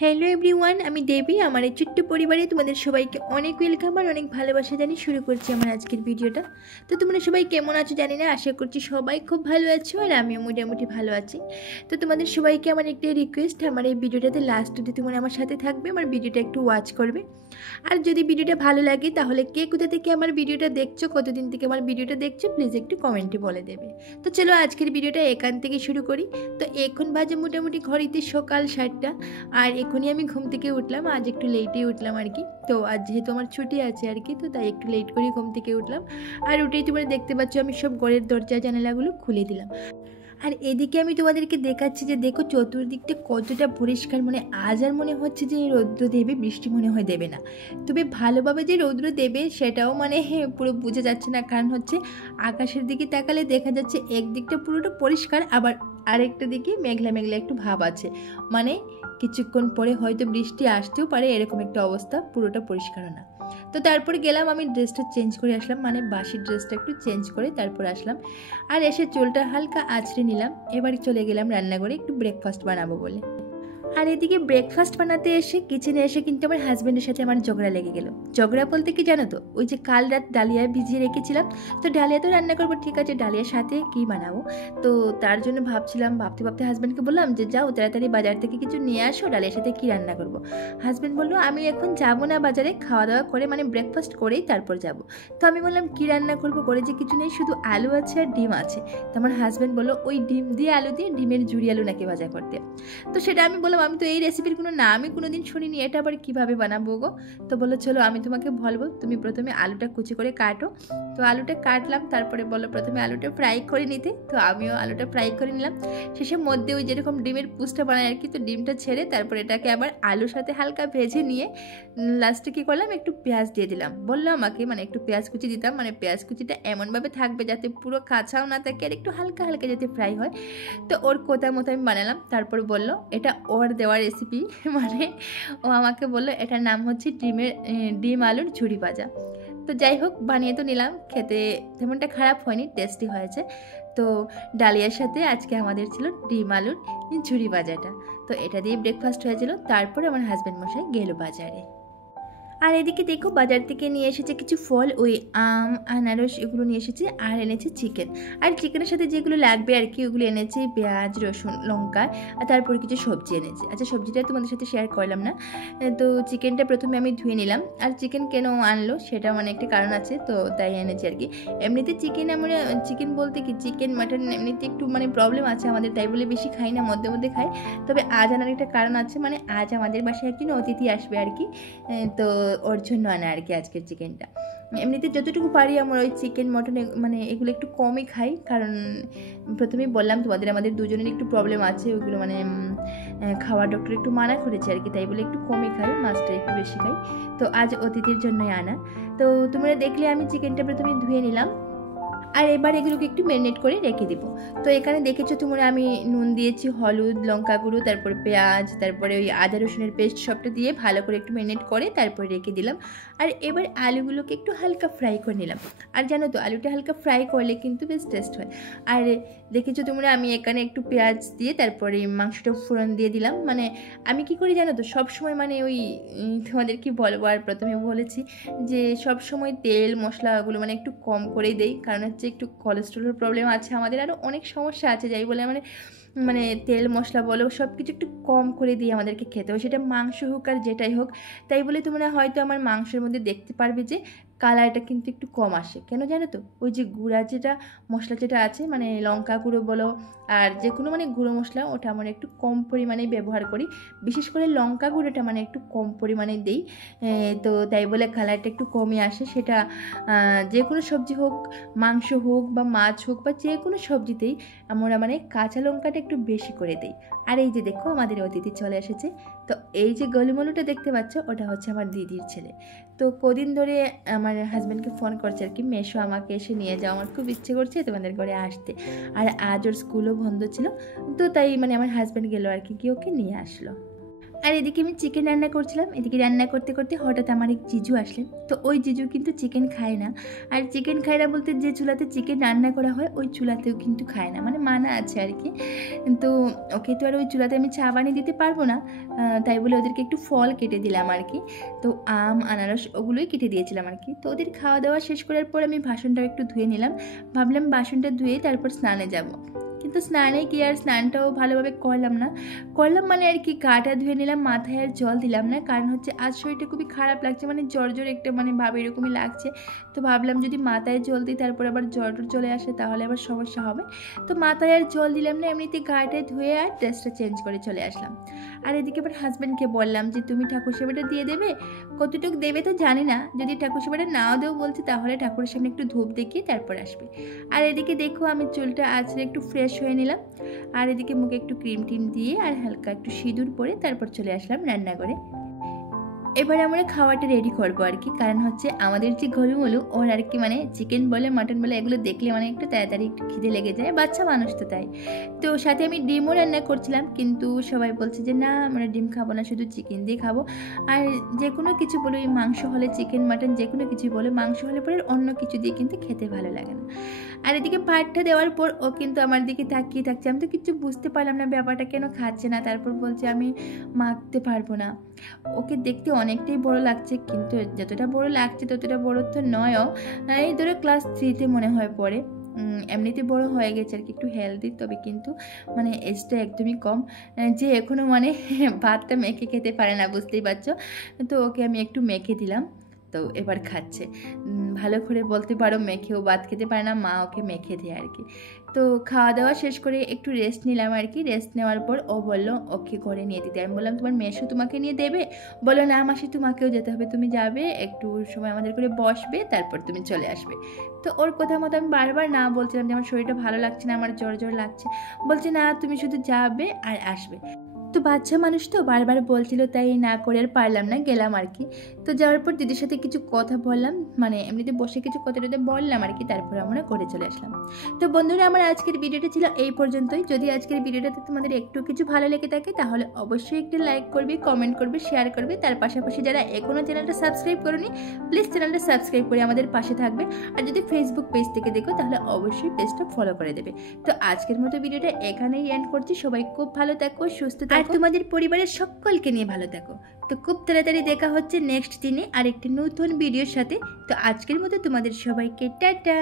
Hello everyone, আমি দেবী। আমার এই ছোট্ট পরিবারে তোমাদের সবাইকে অনেক ওয়েলকাম আর অনেক ভালোবাসা জানিয়ে শুরু করছি আমার আজকের ভিডিওটা। তো তোমরা সবাই কেমন আছো জানি না, আশা করছি সবাই খুব ভালো আছো আর আমিও মোটামুটি ভালো আছি। তো তোমাদের সবাইকে আমার একটি রিকোয়েস্ট, আমার এই ভিডিওটাতে লাস্ট অবধি তোমরা আমার সাথে থাকবে, আমার ভিডিওটা একটু ওয়াচ করবে। আর যদি ভিডিওটা ভালো লাগে তাহলে কে কোথা থেকে আমার ভিডিওটা দেখছো, কতদিন থেকে আমার ভিডিওটা দেখছো, প্লিজ একটু কমেন্টে বলে দেবে। তো চলো আজকের ভিডিওটা এখান থেকে শুরু করি। তো এখন বাজে মোটামুটি ঘড়িতে সকাল 7টা, আর এখনই আমি ঘুম থেকে উঠলাম। আজ একটু লেটেই উঠলাম আর কি। তো আজ যেহেতু আমার ছুটি আছে আর কি, তো তাই একটু লেট করে ঘুম থেকে উঠলাম। আর উঠেই তোমরা দেখতে পাচ্ছ আমি সব ঘরের দরজা জানালাগুলো খুলে দিলাম। আর এদিকে আমি তোমাদেরকে দেখাচ্ছি যে দেখো চতুর্দিকটা কতটা পরিষ্কার, মানে আজ আর মনে হচ্ছে যে রৌদ্র দেবে, বৃষ্টি মনে হয় দেবে না। তবে ভালোভাবে যে রৌদ্র দেবে সেটাও মানে পুরো বোঝা যাচ্ছে না, কারণ হচ্ছে আকাশের দিকে তাকালে দেখা যাচ্ছে একদিকটা পুরোটা পরিষ্কার, আবার আরেকটা দিকে মেঘলা মেঘলা একটু ভাব আছে, মানে কিছুক্ষণ পরে হয়তো বৃষ্টি আসতেও পারে, এরকম একটা অবস্থা, পুরোটা পরিষ্কার না। তো তারপরে গেলাম আমি ড্রেসটা চেঞ্জ করে আসলাম, মানে বাসির ড্রেসটা একটু চেঞ্জ করে তারপর আসলাম। আর এসে চুলটা হালকা আঁচড়ে নিলাম। এবার চলে গেলাম রান্নাঘরে একটু ব্রেকফাস্ট বানাবো বলে। আর এদিকে ব্রেকফাস্ট বানাতে এসে কিচেনে এসে কিন্তু আমার হাজব্যান্ডের সাথে আমার ঝগড়া লেগে গেল। ঝগড়া বলতে কি জানো তো, ওই যে কাল রাত ডালিয়া ভিজিয়ে রেখেছিলাম, তো ডালিয়া তো রান্না করবো, ঠিক আছে ডালিয়ার সাথে কি বানাবো। তো তার জন্য ভাবতে ভাবতে হাজব্যান্ডকে বললাম যে যাও তাড়াতাড়ি বাজার থেকে কিছু নিয়ে আসো, ডালিয়ার সাথে কি রান্না করবো। হাজব্যান্ড বললো আমি এখন যাবো না বাজারে, খাওয়া দাওয়া করে মানে ব্রেকফাস্ট করেই তারপর যাব। তো আমি বললাম কি রান্না করবো, করে যে কিছু নেই, শুধু আলু আছে আর ডিম আছে। তো আমার হাজব্যান্ড বললো ওই ডিম দিয়ে আলু দিয়ে ডিমের ঝুরি আলু নাকি ভাজা করতে। তো সেটা আমি বললাম আমি তো এই রেসিপির কোনো নামই কোনোদিন শুনিনি, এটা আবার কীভাবে বানাবো গো। তো বললো চলো আমি তোমাকে বলবো, তুমি প্রথমে আলুটা কুচি করে কাটো। তো আলুটা কাটলাম, তারপরে বললো প্রথমে আলুটা ফ্রাই করে নিতে। তো আমিও আলুটা ফ্রাই করে নিলাম। শেষের মধ্যে ওই যেরকম ডিমের পুসটা বানায় আর কি, তো ডিমটা ছেড়ে তারপর এটাকে আবার আলুর সাথে হালকা ভেজে নিয়ে লাস্টে কী করলাম, একটু পেঁয়াজ দিয়ে দিলাম। বললো আমাকে মানে একটু পেঁয়াজ কুচি দিতাম, মানে পেঁয়াজ কুচিটা এমনভাবে থাকবে যাতে পুরো কাঁচাও না থাকে আর একটু হালকা হালকা যাতে ফ্রাই হয়। তো ওর কথা মতো আমি বানালাম। তারপর বললো এটা ওর দেওয়া রেসিপি, মানে ও আমাকে বললো এটার নাম হচ্ছে ডিম আলুর ঝুরি ভাজা। তো যাই হোক বানিয়ে তো নিলাম, খেতে তেমনটা খারাপ হয়নি, টেস্টি হয়েছে। তো ডালিয়ার সাথে আজকে আমাদের ছিল ডিম আলুর ঝুরি ভাজাটা। তো এটা দিয়ে ব্রেকফাস্ট হয়েছিল। তারপরে আমার হাজব্যান্ড মশাই গেল বাজারে। আর এদিকে দেখো বাজার থেকে নিয়ে এসেছে কিছু ফল, ওই আম আনারস এগুলো নিয়ে এসেছে, আর এনেছে চিকেন। আর চিকেনের সাথে যেগুলো লাগবে আর কি ওগুলো এনেছে, পেঁয়াজ রসুন লঙ্কা, আর তারপরে কিছু সবজি এনেছে। আচ্ছা সবজিটা তোমাদের সাথে শেয়ার করলাম না। তো চিকেনটা প্রথমে আমি ধুয়ে নিলাম। আর চিকেন কেন আনলো সেটা মানে একটা কারণ আছে, তো তাই এনেছি আর কি। এমনিতে চিকেন আমরা চিকেন বলতে কি চিকেন মাটন এমনিতে একটু মানে প্রবলেম আছে আমাদের, তাই বলে বেশি খাই না, মধ্যে মধ্যে খাই। তবে আজ আনার একটা কারণ আছে, মানে আজ আমাদের বাসায় একজন অতিথি আসবে আর কি। তো ওর জন্য আনা আর কি আজকের চিকেনটা। এমনিতে যতটুকু পারি আমরা ওই চিকেন মটন মানে এগুলো একটু কমই খাই, কারণ প্রথমেই বললাম তোমাদের আমাদের দুজনের একটু প্রবলেম আছে, ওগুলো মানে খাওয়ার ডক্টর একটু মানা করেছে আর কি, তাই বলে একটু কমই খাই, মাছটা একটু বেশি খাই। তো আজ অতিথির জন্যই আনা। তো তোমরা দেখলে আমি চিকেনটা প্রথমে ধুয়ে নিলাম, আর এবার এগুলোকে একটু ম্যারিনেট করে রেখে দিব। তো এখানে দেখেছো তোমরা আমি নুন দিয়েছি, হলুদ লঙ্কা গুঁড়ো, তারপরে পেঁয়াজ, তারপরে ওই আদা রসুনের পেস্ট সবটা দিয়ে ভালো করে একটু ম্যারিনেট করে তারপরে রেখে দিলাম। আর এবার আলুগুলোকে একটু হালকা ফ্রাই করে নিলাম। আর জানো তো আলুটা হালকা ফ্রাই করলে কিন্তু বেশ টেস্ট হয়। আর দেখেছো তোমরা আমি এখানে একটু পেঁয়াজ দিয়ে তারপরে মাংসটা ফোড়ন দিয়ে দিলাম। মানে আমি কি করি জানো তো, সবসময় মানে ওই তোমাদের কি বলবো, আর প্রথমে বলেছি যে সব সময় তেল মশলাগুলো মানে একটু কম করেই দেই, কারণ হচ্ছে একটু কোলেস্ট্রলের প্রবলেম আছে আমাদের, আরও অনেক সমস্যা আছে, যাই বলে মানে তেল মশলা বলো সব কিছু একটু কম করে দিয়ে আমাদেরকে খেতে হয়, সেটা মাংস হোক আর যেটাই হোক। তাই বলে তোমরা হয়তো আমার মাংসের মধ্যে দেখতে পারবে যে কালারটা কিন্তু একটু কম আসে, কেন জানো তো, ওই যে গুঁড়া যেটা মশলা যেটা আছে, মানে লঙ্কা গুঁড়ো বলো আর যে কোনো মানে গুঁড়ো মশলা, ওটা আমরা একটু কম পরিমাণে ব্যবহার করি। বিশেষ করে লঙ্কা গুঁড়োটা মানে একটু কম পরিমাণে দিই। তো তাই বলে কালারটা একটু কমই আসে। সেটা যে কোনো সবজি হোক, মাংস হোক বা মাছ হোক বা যে কোনো সবজিতেই আমরা মানে কাঁচা লঙ্কাটা একটু বেশি করে দিই। আর এই যে দেখো আমাদের অতিথি চলে এসেছে। তো এই যে গলিমলুটা দেখতে পাচ্ছ ওটা হচ্ছে আমার দিদির ছেলে। তো কদিন ধরে আমার হাজব্যান্ডকে ফোন করছে আর কি, মেশো আমাকে এসে নিয়ে যাও, আমার খুব ইচ্ছে করছে তোমাদের ঘরে আসতে। আর আজ ওর স্কুলও বন্ধ ছিল, তো তাই মানে আমার হাজব্যান্ড গেলো আর কি, গিয়ে ওকে নিয়ে আসলো। আর এদিকে আমি চিকেন রান্না করছিলাম। এদিকে রান্না করতে করতে হঠাৎ আমার এক জিজু আসলেন। তো ওই জিজু কিন্তু চিকেন খায় না। আর চিকেন খায় না বলতে, যে চুলাতে চিকেন রান্না করা হয় ওই চুলাতেও কিন্তু খায় না, মানে মানা আছে আর কি। তো ওকে তো আর ওই চুলাতে আমি চা বানিয়ে দিতে পারবো না, তাই বলে ওদেরকে একটু ফল কেটে দিলাম আর কি। তো আম, আনারস ওগুলোই কেটে দিয়েছিলাম আর কি। তো ওদের খাওয়া দাওয়া শেষ করার পর আমি বাসনটাও একটু ধুয়ে নিলাম। ভাবলাম বাসনটা ধুয়ে তারপর স্নানে যাব, কিন্তু স্নানে গিয়ে আর স্নানটাও ভালোভাবে করলাম মানে আর কি, গাটা ধুয়ে নিলাম, মাথায় আর জল দিলাম না। কারণ হচ্ছে আজ শরীরটা খুবই খারাপ লাগছে, মানে জ্বর একটা মানে ভাব এরকমই লাগছে। তো ভাবলাম যদি মাথায় জল দিই তারপর আবার জ্বর চলে আসে তাহলে আবার সমস্যা হবে। তো মাথায় আর জল দিলাম না, এমনিতে গাটায় ধুয়ে আর ড্রেসটা চেঞ্জ করে চলে আসলাম। আর এদিকে আবার হাজব্যান্ডকে বললাম যে তুমি ঠাকুর সেবাটা দিয়ে দেবে, কতটুকু দেবে তো জানি না, যদি ঠাকুর সেবাটা নাও দেও বলছে তাহলে ঠাকুরের সামনে একটু ধূপ দেখিয়ে তারপর আসবে। আর এদিকে দেখো আমি চুলটা আঁচড়ে একটু ফ্রেশ হয়ে নিলাম। আর এদিকে মুখে একটু ক্রিম টিম দিয়ে আর হালকা একটু সিঁদুর পরে তারপর চলে আসলাম রান্নাঘরে। এবারে আমরা খাওয়াটা রেডি করবো আর কি। কারণ হচ্ছে আমাদের যে গলুমলু ওর আর কি, মানে চিকেন বলে মাটন বলে এগুলো দেখলে মানে একটু তাড়াতাড়ি একটু খিদে লেগে যায়, বাচ্চা মানুষ তো তাই। তো সাথে আমি ডিমও রান্না করছিলাম, কিন্তু সবাই বলছে যে না আমরা ডিম খাবো না, শুধু চিকেন দিয়ে খাবো। আর যে কোনো কিছু বলো, এই মাংস হলে চিকেন মাটন যে কোনো কিছু বলে, মাংস হলে পরে অন্য কিছু দিয়ে কিন্তু খেতে ভালো লাগে না। আর এদিকে ভাতটা দেওয়ার পর ও কিন্তু আমার দিকে তাকিয়ে থাকছে, আমি তো কিছু বুঝতে পারলাম না ব্যাপারটা কেন খাচ্ছে না। তারপর বলছে আমি মাখতে পারবো না। ওকে দেখতে অনেকটাই বড় লাগছে, কিন্তু যতটা বড় লাগছে ততটা বড় তো নয়ও। এই ধরো ক্লাস 3তে মনে হয় পড়ে। এমনিতে বড় হয়ে গেছে আর কি, একটু হেলদি, তবে কিন্তু মানে এজটা একদমই কম, যে এখনও মানে ভাতটা মেখে খেতে পারে না, বুঝতেই পারছো। তো ওকে আমি একটু মেখে দিলাম, তো এবার খাচ্ছে। ভালো করে বলতে পারো মেখেও ভাত খেতে পারে না, মা ওকে মেখে দেয় আর কি। তো খাওয়া দাওয়া শেষ করে একটু রেস্ট নিলাম আর কি। রেস্ট নেওয়ার পর ও বললো ওকে ঘরে নিয়ে দিতে। আমি বললাম তোমার মেশো তোমাকে নিয়ে দেবে? বললো না মাসি তোমাকেও যেতে হবে, তুমি যাবে একটু সময় আমাদের করে বসবে তারপর তুমি চলে আসবে। তো ওর কথা মতো আমি বারবার না বলছিলাম যে আমার শরীরটা ভালো লাগছে না, আমার জ্বর জ্বর লাগছে। বলছে না তুমি শুধু যাবে আর আসবে। তো বাচ্চা মানুষ তো বারবার বলছিল, তাই না করে আর পারলাম না, গেলাম আর কি। তো যাওয়ার পর দিদির সাথে কিছু কথা বললাম, মানে এমনিতে বসে কিছু কথা বললাম আর কি, তারপর আমরা করে চলে আসলাম। তো বন্ধুরা আমার আজকের ভিডিওটা ছিল এই পর্যন্তই। যদি আজকের ভিডিওটাতে তোমাদের একটু কিছু ভালো লেগে থাকে তাহলে অবশ্যই একটু লাইক করবে, কমেন্ট করবে, শেয়ার করবে। তার পাশাপাশি যারা এখনও চ্যানেলটা সাবস্ক্রাইব করোনি প্লিজ চ্যানেলটা সাবস্ক্রাইব করে আমাদের পাশে থাকবে। আর যদি ফেসবুক পেজ থেকে দেখো তাহলে অবশ্যই পেজটা ফলো করে দেবে। তো আজকের মতো ভিডিওটা এখানেই এন্ড করছি। সবাই খুব ভালো থাকো, সুস্থ থাকো, আর তোমাদের পরিবারের সকলকে নিয়ে ভালো থাকো। তো খুব তাড়াতাড়ি দেখা হচ্ছে নেক্সট দিনে আরেকটি নতুন ভিডিওর সাথে। তো আজকের মতো তোমাদের সবাইকে টাটা।